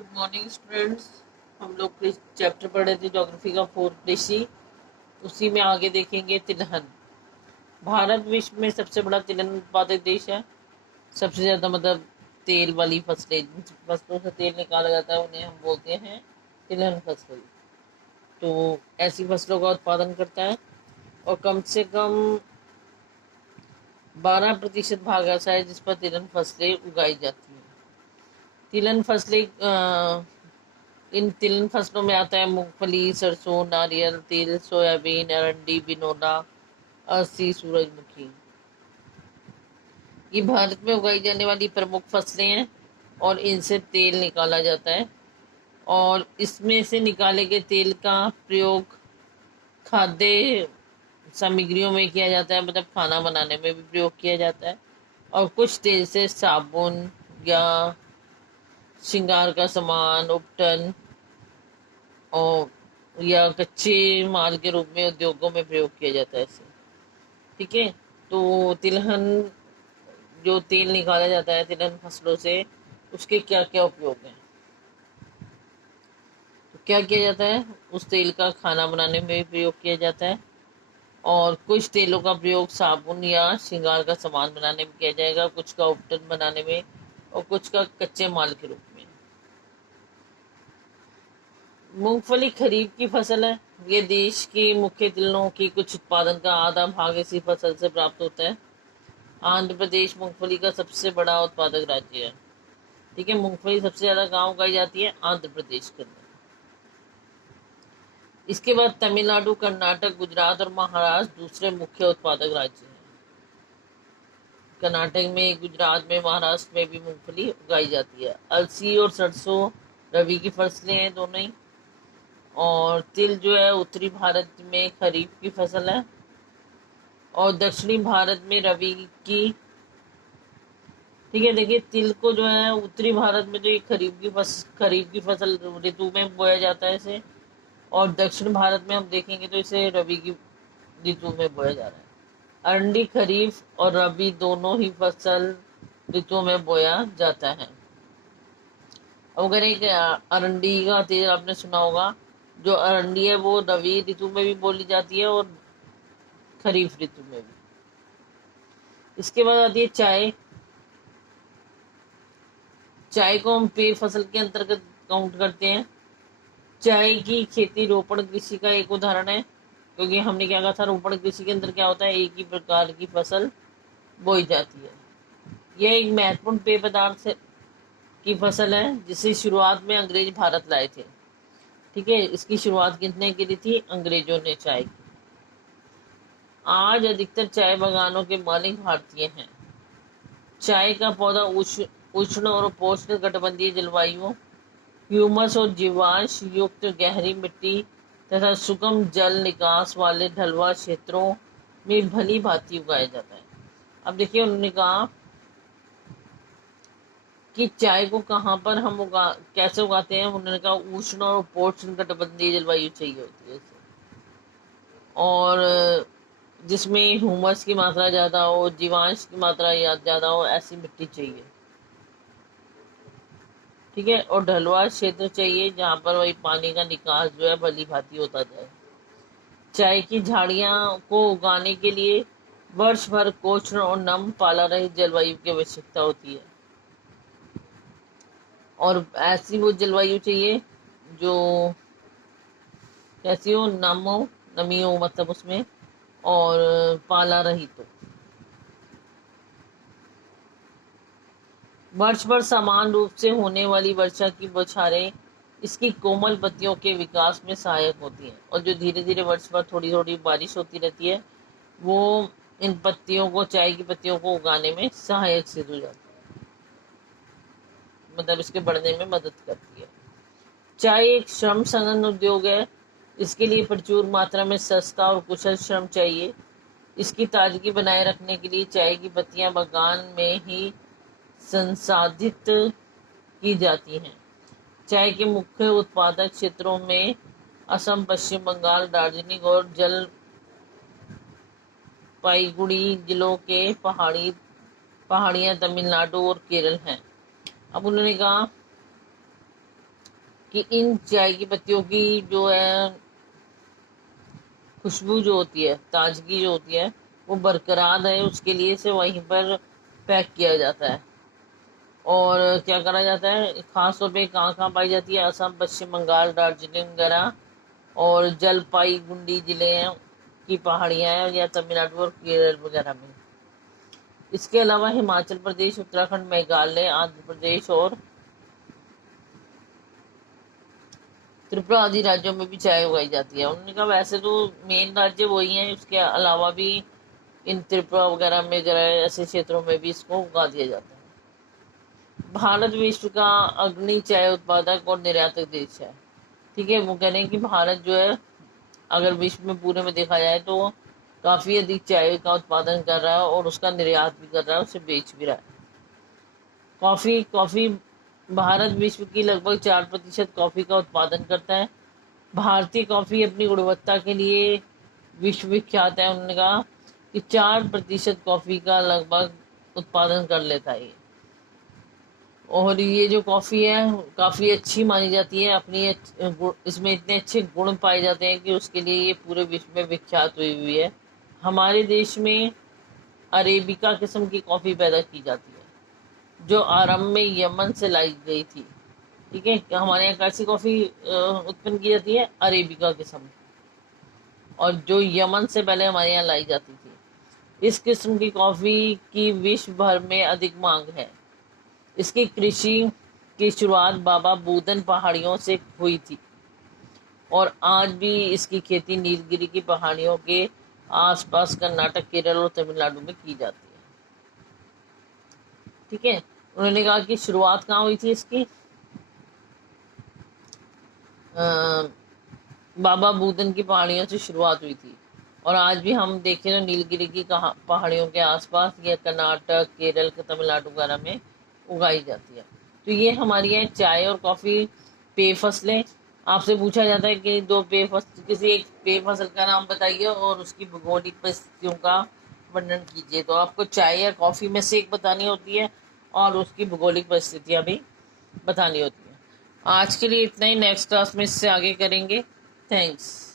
Good morning students. हम लोग chapter पढ़ रहे थे ज्योग्राफी का फोर्थ कृषि। उसी में आगे देखेंगे तिलहन। भारत विश्व में सबसे बड़ा तिलहन उत्पादक देश है। सबसे ज्यादा मतलब तेल वाली फसलें, जिन फसलों से तेल निकाला जाता है उन्हें हम बोलते हैं तिलहन फसल। तो ऐसी फसलों का उत्पादन करता है और कम से कम 12% भाग ऐसा है जिस पर तिलहन फसलें उगाई जाती हैं। तिलहन फसलें इन तिलहन फसलों में आता है मूंगफली, सरसों, नारियल तेल, सोयाबीन, अरंडी, बिनोला, अलसी, सूरजमुखी। ये भारत में उगाई जाने वाली प्रमुख फसलें हैं और इनसे तेल निकाला जाता है। और इसमें से निकाले गए तेल का प्रयोग खाद्य सामग्रियों में किया जाता है, मतलब खाना बनाने में भी प्रयोग किया जाता है। और कुछ तेल से साबुन या श्रृंगार का सामान, उपटन और या कच्चे माल के रूप में उद्योगों में प्रयोग किया जाता है इसे। ठीक है। तो तिलहन जो तेल निकाला जाता है तिलहन फसलों से, उसके क्या क्या उपयोग हैं। तो क्या किया जाता है, उस तेल का खाना बनाने में भी प्रयोग किया जाता है और कुछ तेलों का प्रयोग साबुन या श्रृंगार का सामान बनाने में किया जाएगा, कुछ का उपटन बनाने में और कुछ का कच्चे माल के रूप में। मूंगफली खरीफ की फसल है। ये देश के मुख्य तिलहनों की कुछ उत्पादन का आधा भाग इसी फसल से प्राप्त होता है। आंध्र प्रदेश मूंगफली का सबसे बड़ा उत्पादक राज्य है। ठीक है, मूंगफली सबसे ज्यादा कहाँ उगाई जाती है, आंध्र प्रदेश के अंदर। इसके बाद तमिलनाडु, कर्नाटक, गुजरात और महाराष्ट्र दूसरे मुख्य उत्पादक राज्य हैं। कर्नाटक में, गुजरात में, महाराष्ट्र में भी मूंगफली उगाई जाती है। अलसी और सरसों रबी की फसलें हैं दोनों ही। और तिल जो है उत्तरी भारत में खरीफ की फसल है और दक्षिणी भारत में रबी की। ठीक है, देखिए तिल को जो है उत्तरी भारत में तो ये खरीफ की फसल ऋतु में बोया जाता है इसे। और दक्षिण भारत में हम देखेंगे तो इसे रबी की ऋतु में बोया जा रहा है। अरंडी खरीफ और रबी दोनों ही फसल ऋतुओं में बोया जाता है। अब अगर एक अरंडी का तेल आपने सुना होगा, जो अरंडी है वो रबी ऋतु में भी बोली जाती है और खरीफ ऋतु में भी। इसके बाद आती है चाय। चाय को हम पेय फसल के अंतर्गत काउंट करते हैं। चाय की खेती रोपण कृषि का एक उदाहरण है, क्योंकि हमने क्या कहा था, रोपण कृषि के अंदर क्या होता है, एक ही प्रकार की फसल बोई जाती है। यह एक महत्वपूर्ण पेय पदार्थ की फसल है जिसे शुरुआत में अंग्रेज भारत लाए थे। ठीक है, इसकी शुरुआत कितने की थी, अंग्रेजों ने चाय की। आज अधिकतर चाय बागानों के मालिक भारतीय हैं। चाय का पौधा उष्ण और उपोष्ण कटिबंधीय जलवायु, ह्यूमस और जीवांश युक्त गहरी मिट्टी तथा सुगम जल निकास वाले ढलवा क्षेत्रों में भली भांति उगाया जाता है। अब देखिए उन्होंने कहा कि चाय को कहाँ पर हम कैसे उगाते हैं। उन्होंने कहा उष्ण और उपोष्ण कटिबंधीय जलवायु चाहिए होती है इसे, और जिसमें ह्यूमस की मात्रा ज्यादा हो, जीवांश की मात्रा ज्यादा हो, ऐसी मिट्टी चाहिए। ठीक है, और ढलवा क्षेत्र चाहिए जहाँ पर वही पानी का निकास जो है भली भांति होता जाए। चाय की झाड़ियां को उगाने के लिए वर्ष भर उष्ण और नम पाला रहित जलवायु की आवश्यकता होती है। और ऐसी वो जलवायु चाहिए जो कैसी हो, नम हो, नमी हो मतलब उसमें, और पाला रहित हो। वर्ष भर समान रूप से होने वाली वर्षा की बौछारें इसकी कोमल पत्तियों के विकास में सहायक होती हैं, और जो धीरे धीरे वर्ष भर थोड़ी थोड़ी बारिश होती रहती है वो इन पत्तियों को, चाय की पत्तियों को उगाने में सहायक सिद्ध हो जाती है, मतलब इसके बढ़ने में मदद करती है। चाय एक श्रम संगन उद्योग है। इसके लिए प्रचुर मात्रा में सस्ता और कुशल श्रम चाहिए। इसकी ताजगी बनाए रखने के लिए चाय की पत्तियां बागान में ही संसाधित की जाती हैं। चाय के मुख्य उत्पादक क्षेत्रों में असम, पश्चिम बंगाल, दार्जिलिंग और जलपाईगुड़ी जिलों के पहाड़ियां तमिलनाडु और केरल हैं। अब उन्होंने कहा कि इन चाय की पत्तियों की जो है खुशबू जो होती है, ताजगी जो होती है, वो बरकरार है, उसके लिए इसे वहीं पर पैक किया जाता है। और क्या करा जाता है, खास तौर पे कहाँ कहाँ पाई जाती है, असम, पश्चिम बंगाल, दार्जिलिंग वगैरह और जलपाईगुड़ी जिले हैं की पहाड़ियाँ हैं, या तमिलनाडु और केरल वगैरह में। इसके अलावा हिमाचल प्रदेश, उत्तराखंड, मेघालय, आंध्र प्रदेश और त्रिपुरा आदि राज्यों में भी चाय उगाई जाती है। उन्होंने कहा वैसे तो मेन राज्य वही हैं, उसके अलावा भी इन त्रिपुरा वगैरह में जरा ऐसे क्षेत्रों में भी इसको उगा दिया जाता है। भारत विश्व का अग्रणी चाय उत्पादक और निर्यातक देश है। ठीक है, वो कह रहे हैं कि भारत जो है अगर विश्व में पूरे में देखा जाए तो काफी अधिक चाय का उत्पादन कर रहा है और उसका निर्यात भी कर रहा है, उसे बेच भी रहा है। कॉफी कॉफी भारत विश्व की लगभग 4% कॉफी का उत्पादन करता है। भारतीय कॉफी अपनी गुणवत्ता के लिए विश्व विख्यात है। उन्होंने कहा कि 4% कॉफी का लगभग उत्पादन कर लेता है ये। और ये जो कॉफी है काफी अच्छी मानी जाती है, अपनी इसमें इतने अच्छे गुण पाए जाते हैं कि उसके लिए ये पूरे विश्व में विख्यात हुई है। हमारे देश में अरेबिका किस्म की कॉफी पैदा की जाती है, जो आरंभ में यमन से लाई गई थी। ठीक है, हमारे यहाँ कैसी कॉफी उत्पन्न की जाती है, अरेबिका किस्म, और जो यमन से पहले हमारे यहाँ लाई जाती थी। इस किस्म की कॉफी की विश्व भर में अधिक मांग है। इसकी कृषि की शुरुआत बाबा बूदन पहाड़ियों से हुई थी और आज भी इसकी खेती नीलगिरी की पहाड़ियों के आसपास कर्नाटक, केरल और तमिलनाडु में की जाती है। ठीक है, उन्होंने कहा कि शुरुआत कहाँ हुई थी इसकी, बाबा बूदन की पहाड़ियों से शुरुआत हुई थी और आज भी हम देखें तो नीलगिरी की पहाड़ियों के आसपास या कर्नाटक, केरल, तमिलनाडु वगैरह में उगाई जाती है। तो ये हमारी यहाँ चाय और कॉफ़ी पेय फसलें। आपसे पूछा जाता है कि दो पेय फसल, किसी एक पेय फसल का नाम बताइए और उसकी भौगोलिक परिस्थितियों का वर्णन कीजिए। तो आपको चाय या कॉफ़ी में से एक बतानी होती है और उसकी भौगोलिक परिस्थितियाँ भी बतानी होती हैं। आज के लिए इतना ही, नेक्स्ट क्लास में इससे आगे करेंगे। थैंक्स।